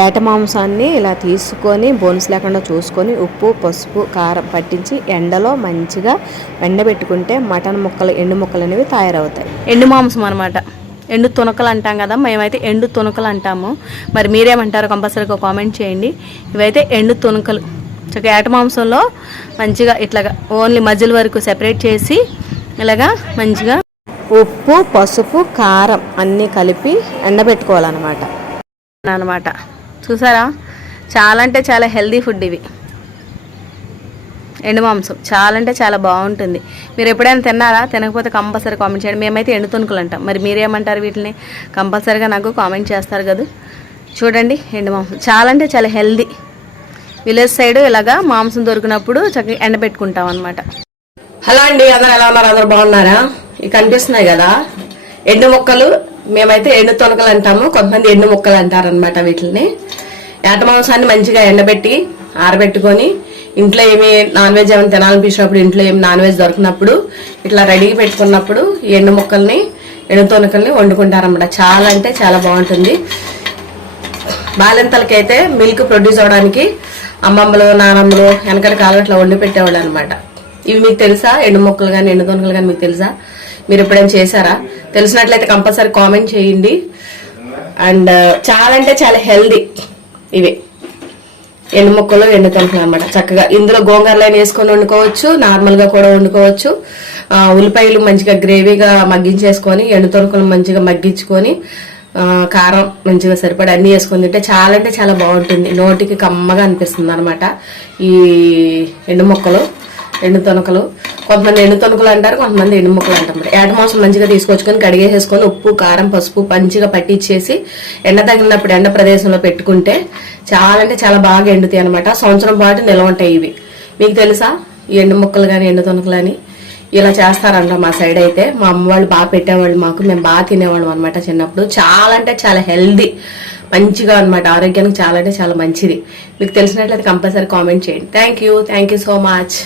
ఏట మాంసాన్ని ఇలా తీసుకొని బోన్స్ లేకుండా చూసుకొని ఉప్పు పసుపు కారం పట్టించి ఎండలో మంచిగా ఎండబెట్టుకుంటే మటన్ ముక్కలు ఎండు ముక్కలు అనేవి తయారవుతాయి. ఎండు మాంసం అనమాట ఎండు తునకలు అంటాం కదా మేమైతే ఎండు తునకలు అంటాము. మరి మీరేమంటారో కంపల్సరీగా కామెంట్ చేయండి. ఇవైతే ఎండు తునకలు. ఏట మాంసంలో మంచిగా ఇట్లాగా ఓన్లీ మధ్యల వరకు సెపరేట్ చేసి ఇలాగా మంచిగా ఉప్పు పసుపు కారం అన్నీ కలిపి ఎండబెట్టుకోవాలన్నమాట. అనమాట చూసారా? చాలా అంటే చాలా హెల్దీ ఫుడ్ ఇవి. ఎండు మాంసం. చాలా అంటే చాలా బాగుంటుంది. మీరు ఎప్పుడైనా తిన్నారా? తినకపోతే కంపల్సరీ కామెంట్ చేయండి. మేమైతే ఎండు తుణుకులు అంటాం మరి మీరేమంటారు వీటిని? కంపల్సరీగా నాకు కామెంట్ చేస్తారు కదా. చూడండి ఎండు మాంసం. చాలా అంటే చాలా హెల్దీ. విలేజ్ సైడ్ ఇలాగా మాంసం దొరికినప్పుడు చక్కగా ఎండబెట్టుకుంటాం అనమాట హలో అండి అందరు ఎలా ఉన్నారు? అందరు బాగున్నారా? ఇవి కనిపిస్తున్నాయి కదా. ఎండు మొక్కలు మేమైతే ఎండు తొనకలు అంటాము కొంతమంది ఎండు ముక్కలు అంటారు అనమాట వీటిని ఏట మాంసాన్ని మంచిగా ఎండబెట్టి ఆరబెట్టుకొని ఇంట్లో ఏమి నాన్ వెజ్ ఏమైనా తినాలనిపించినప్పుడు ఇంట్లో ఏమి నాన్ వెజ్ దొరికినప్పుడు ఇట్లా రెడీగా పెట్టుకున్నప్పుడు ఈ ఎండు ముక్కల్ని ఎండు తొనకల్ని వండుకుంటారనమాట చాలా అంటే చాలా బాగుంటుంది. బాలింతలకైతే మిల్క్ ప్రొడ్యూస్ అవడానికి అమ్మమ్మలు నానమ్మలు వెనకటి కాలం ఇట్లా వండి పెట్టేవాళ్ళు అనమాట ఇవి మీకు తెలుసా? ఎండు మొక్కలు కానీ ఎండు తొనకలు కానీ మీకు తెలుసా? మీరు ఎప్పుడైనా చేశారా? తెలిసినట్లయితే కంపల్సరీ కామెంట్ చేయండి. అండ్ చాలా అంటే చాలా హెల్దీ ఇవి. ఎండు మొక్కలు ఎండు తొనకలు అనమాట చక్కగా ఇందులో గోంగూరలైన వేసుకొని వండుకోవచ్చు నార్మల్గా కూడా వండుకోవచ్చు. ఉల్లిపాయలు మంచిగా గ్రేవీగా మగ్గించేసుకొని ఎండు తొరకలు మంచిగా మగ్గించుకొని కారం మంచిగా సరిపడా అన్ని వేసుకొని తింటే చాలా అంటే చాలా బాగుంటుంది. నోటికి కమ్మగా అనిపిస్తుంది అనమాట ఈ ఎండు మొక్కలు ఎండు తొనకలు. కొంతమంది ఎండు తొనకలు అంటారు కొంతమంది ఎండుముక్కలు అంటారు. ఏట మాంసం మంచిగా తీసుకొచ్చుకొని కడిగేసేసుకొని ఉప్పు కారం పసుపు మంచిగా పట్టించేసి ఎండ తగిలినప్పుడు ఎండ ప్రదేశంలో పెట్టుకుంటే చాలా అంటే చాలా బాగా ఎండుతాయి అనమాట సంవత్సరం పాటు నిల్వ ఉంటాయి ఇవి. మీకు తెలుసా? ఈ ఎండు ముక్కలు కానీ ఎండు తొనకలు అని ఇలా చేస్తారంట మా సైడ్ అయితే. మా అమ్మ వాళ్ళు బాగా పెట్టేవాళ్ళు మాకు. మేము బాగా తినేవాళ్ళం అనమాట చిన్నప్పుడు. చాలా అంటే చాలా హెల్దీ. మంచిగా అనమాట ఆరోగ్యానికి చాలా అంటే చాలా మంచిది. మీకు తెలిసినట్లయితే కంపల్సరీ కామెంట్ చేయండి. Thank you thank you so much